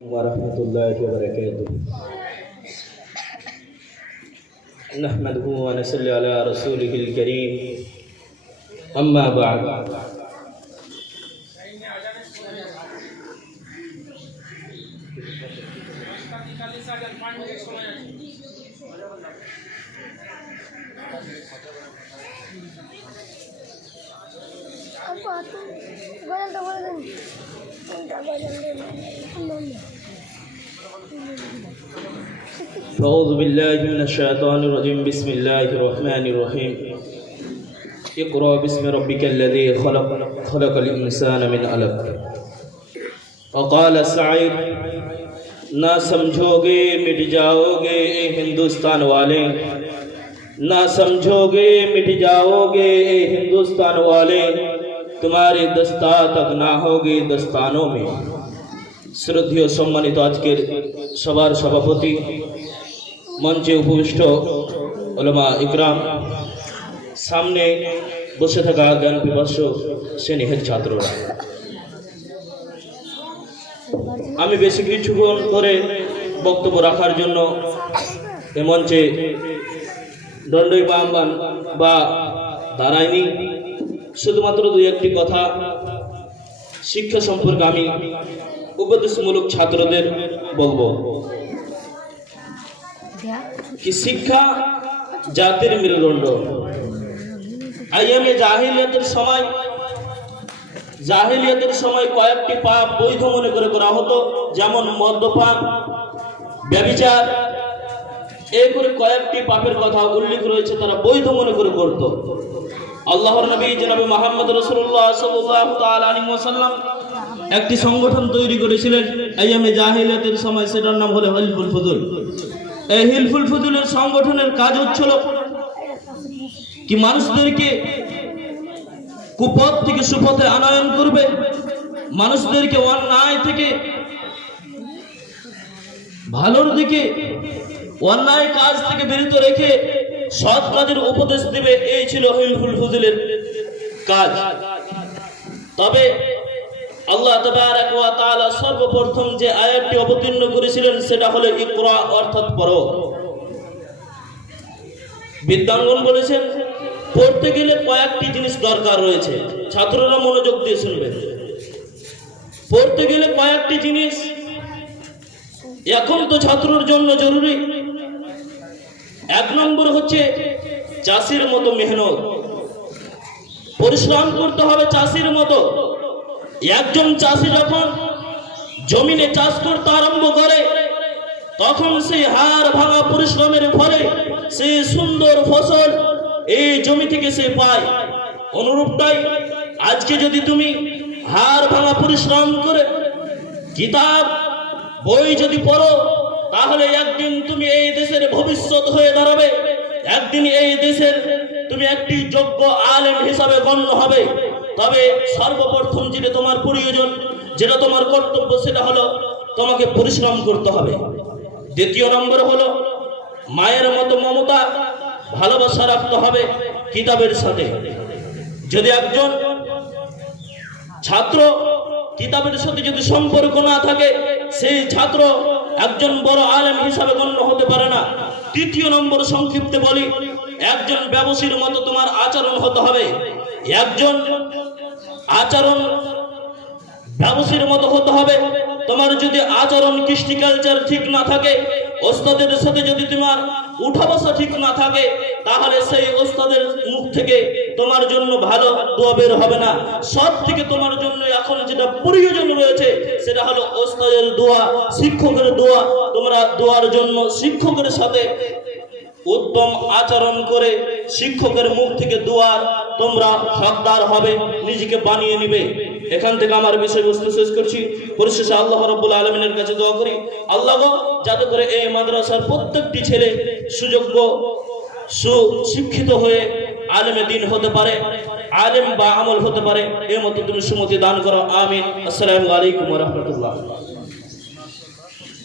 ورحمة الله وبركاته. نحمده ونصلي على رسوله الكريم. أما بعد. أعوذ بالله من الشيطان الرجيم بسم الله الرحمن الرحيم اقرأ باسم ربك الذي خلق خلق الإنسان من علق وقال سعيد ना समझोगे मिट जाओगे ए हिंदुस्तान वाले ना समझोगे मिट जाओगे ए हिंदुस्तान वाले তোমার এই দস্তা তক না হোগে দস্তানো মে শ্রদ্ধীয় সম্মানিত আজকের সবার সভাপতি মঞ্চে উপবিষ্ট ওলামা ইকরাম সামনে বসে থাকা জ্ঞান বিপার্শ্ব শ্রেণীহের ছাত্ররা আমি বেশি কিছুক্ষণ করে বক্তব্য রাখার জন্য এ মঞ্চে দণ্ডই বা দাঁড়ায়নি শুধুমাত্র দুই একটি কথা। শিক্ষা সম্পর্কে আমি উপদেশমূলক ছাত্রদের বলব। কি শিক্ষা জাতির মেরুদণ্ড? জাহিলিয়াতের সময় জাহিলিয়াতের সময় কয়েকটি পাপ বৈধ মনে করে করা হতো, যেমন মদ্যপান ব্যবিচার এই করে কয়েকটি পাপের কথা উল্লেখ রয়েছে, তারা বৈধ মনে করে করত। আল্লাহর নবী জনাবে মোহাম্মদ রসুল্লাহ ওয়াসাল্লাম একটি সংগঠন তৈরি করেছিলেন আইয়ামে জাহিলিয়াতের সময়, সেটার নাম হলো হিলফুল ফুজুল। এই হিলফুল ফুজুলের সংগঠনের কাজ হচ্ছিল কি মানুষদেরকে কুপথ থেকে সুপথে আনয়ন করবে, মানুষদেরকে অন্যায় থেকে ভালোর দিকে, অন্যায় কাজ থেকে বিরত রেখে সৎ কাজের উপদেশ দিবে, এই ছিল হিলফুল ফুজুলের কাজ। তবে আল্লাহ তাআলা সর্বপ্রথম যে আয়াতটি অবতীর্ণ করেছিলেন, সেটা হলো ইকরা, অর্থাৎ পড়ো। বিদ্যাঙ্গন বলেছেন, পড়তে গেলে কয়েকটি জিনিস দরকার রয়েছে। ছাত্ররা মনোযোগ দিয়ে শুনবেন। পড়তে গেলে কয়েকটি জিনিস এখন তো ছাত্রর জন্য জরুরি। এক নম্বর হচ্ছে চাষির মতো মেহনত। পরিশ্রম করতে হবে চাষির মতো। একজন চাষি যখন জমিনে চাষ করতে আরম্ভ করে, তখন সেই হার ভাঙা পরিশ্রমের ফলে সেই সুন্দর ফসল এই জমি থেকে সে পায়। অনুরূপটাই আজকে যদি তুমি হার ভাঙা পরিশ্রম করে কিতাব, বই যদি পড়ো তাহলে একদিন তুমি এই দেশের ভবিষ্যৎ হয়ে দাঁড়াবে। একদিন এই দেশের তুমি একটি যোগ্য আলেম হিসাবে গণ্য হবে। তবে সর্বপ্রথম যেটা তোমার প্রয়োজন, যেটা তোমার কর্তব্য, সেটা হলো তোমাকে পরিশ্রম করতে হবে। দ্বিতীয় নম্বর হলো মায়ের মতো মমতা, ভালোবাসা রাখতে হবে কিতাবের সাথে। যদি একজন ছাত্র কিতাবের সাথে যদি সম্পর্ক না থাকে, সেই ছাত্র একজন বড় আলেম হিসাবে গণ্য হতে পারে না। তৃতীয় নম্বর সংক্ষিপ্তে বলি, একজন ব্যবসীর মতো তোমার আচরণ হতে হবে। একজন আচরণ ব্যবসীর মতো হতে হবে। তোমার যদি আচরণ কৃষ্টি কালচার ঠিক না থাকে, ওস্তাদের সাথে যদি তোমার উঠা বসা ঠিক না থাকে, তাহলে সেই ওস্তাদের মুখ থেকে তোমার জন্য ভালো দোয়া বের হবে না। সব থেকে তোমার জন্য এখন যেটা প্রয়োজন রয়েছে, সেটা হলো ওস্তাদের দোয়া, শিক্ষকের দোয়া। তোমরা দোয়ার জন্য শিক্ষকের সাথে উত্তম আচরণ করে শিক্ষকের মুখ থেকে দোয়ার তোমরা হকদার হবে, নিজেকে বানিয়ে নিবে। এখান থেকে আমার বিষয়বস্তু শেষ করছি। পরিশেষে আল্লাহ রব্বুল আলমিনের কাছে দোয়া করি। আল্লাহ যাতে করে এই মাদ্রাসার প্রত্যেকটি ছেলে সুযোগ্য, সুশিক্ষিত হয়ে আলেমে দিন হতে পারে, আলেম বা আমল হতে পারে, এর মতো তুমি সুমতি দান করো। আমিন। আসসালামু আলাইকুম রহমতুল্লাহ।